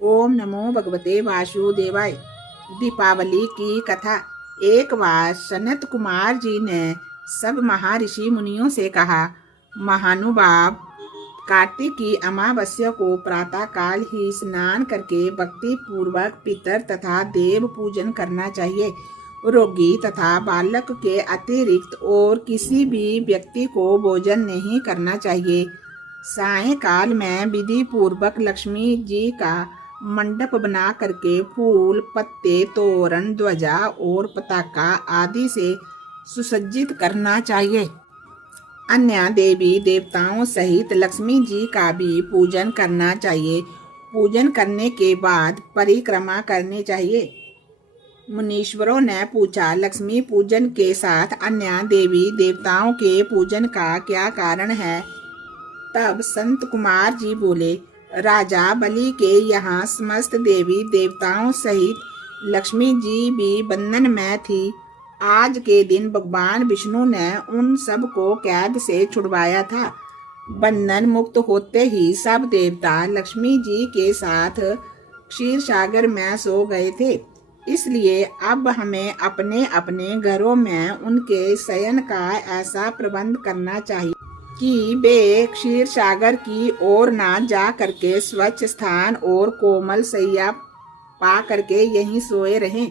ओम नमो भगवते वासुदेवाय। दीपावली की कथा। एक बार सनत कुमार जी ने सब महर्षि मुनियों से कहा, महानुभाव, कार्तिक की अमावस्या को प्रातः काल ही स्नान करके भक्ति पूर्वक पितर तथा देव पूजन करना चाहिए। रोगी तथा बालक के अतिरिक्त और किसी भी व्यक्ति को भोजन नहीं करना चाहिए। सायंकाल में विधि पूर्वक लक्ष्मी जी का मंडप बना करके फूल, पत्ते, तोरण, ध्वजा और पताका आदि से सुसज्जित करना चाहिए। अन्य देवी देवताओं सहित लक्ष्मी जी का भी पूजन करना चाहिए। पूजन करने के बाद परिक्रमा करनी चाहिए। मुनीश्वरों ने पूछा, लक्ष्मी पूजन के साथ अन्य देवी देवताओं के पूजन का क्या कारण है? तब संत कुमार जी बोले, राजा बलि के यहाँ समस्त देवी देवताओं सहित लक्ष्मी जी भी बंधन में थी। आज के दिन भगवान विष्णु ने उन सब को कैद से छुड़वाया था। बंधन मुक्त होते ही सब देवता लक्ष्मी जी के साथ क्षीर सागर में सो गए थे। इसलिए अब हमें अपने अपने घरों में उनके शयन का ऐसा प्रबंध करना चाहिए कि वे क्षीर सागर की ओर ना जा करके स्वच्छ स्थान और कोमल सैया पा करके यहीं सोए रहें।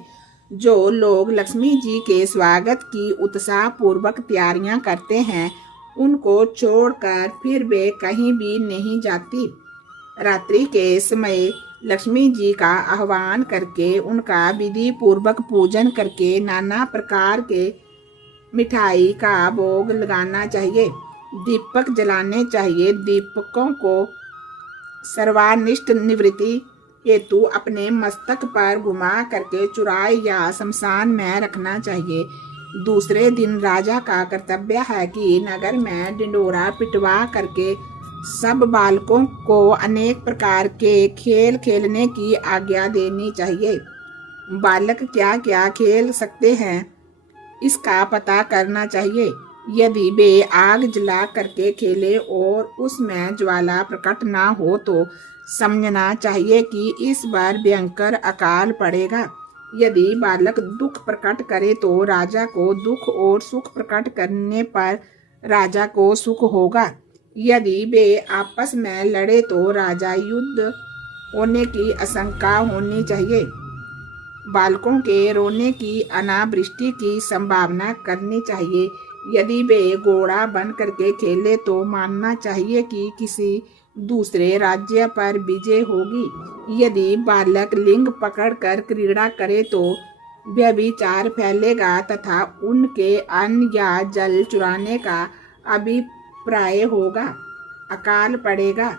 जो लोग लक्ष्मी जी के स्वागत की उत्साह पूर्वक तैयारियां करते हैं, उनको छोड़कर फिर वे कहीं भी नहीं जाती। रात्रि के समय लक्ष्मी जी का आह्वान करके उनका विधि पूर्वक पूजन करके नाना प्रकार के मिठाई का भोग लगाना चाहिए। दीपक जलाने चाहिए। दीपकों को सर्वानिष्ट निवृत्ति हेतु अपने मस्तक पर घुमा करके चुराए या शमशान में रखना चाहिए। दूसरे दिन राजा का कर्तव्य है कि नगर में ढिंडोरा पिटवा करके सब बालकों को अनेक प्रकार के खेल खेलने की आज्ञा देनी चाहिए। बालक क्या क्या खेल सकते हैं, इसका पता करना चाहिए। यदि वे आग जला करके खेले और उसमें ज्वाला प्रकट ना हो तो समझना चाहिए कि इस बार भयंकर अकाल पड़ेगा। यदि बालक दुख प्रकट करे तो राजा को दुख और सुख प्रकट करने पर राजा को सुख होगा। यदि वे आपस में लड़े तो राजा युद्ध होने की आशंका होनी चाहिए। बालकों के रोने की अनावृष्टि की संभावना करनी चाहिए। यदि वे घोड़ा बन करके खेले तो मानना चाहिए कि किसी दूसरे राज्य पर विजय होगी। यदि बालक लिंग पकड़कर क्रीड़ा करे तो व्यभिचार फैलेगा तथा उनके अन्न या जल चुराने का अभिप्राय होगा। अकाल पड़ेगा।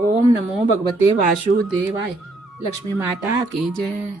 ओम नमो भगवते वासुदेवाय। लक्ष्मी माता की जय।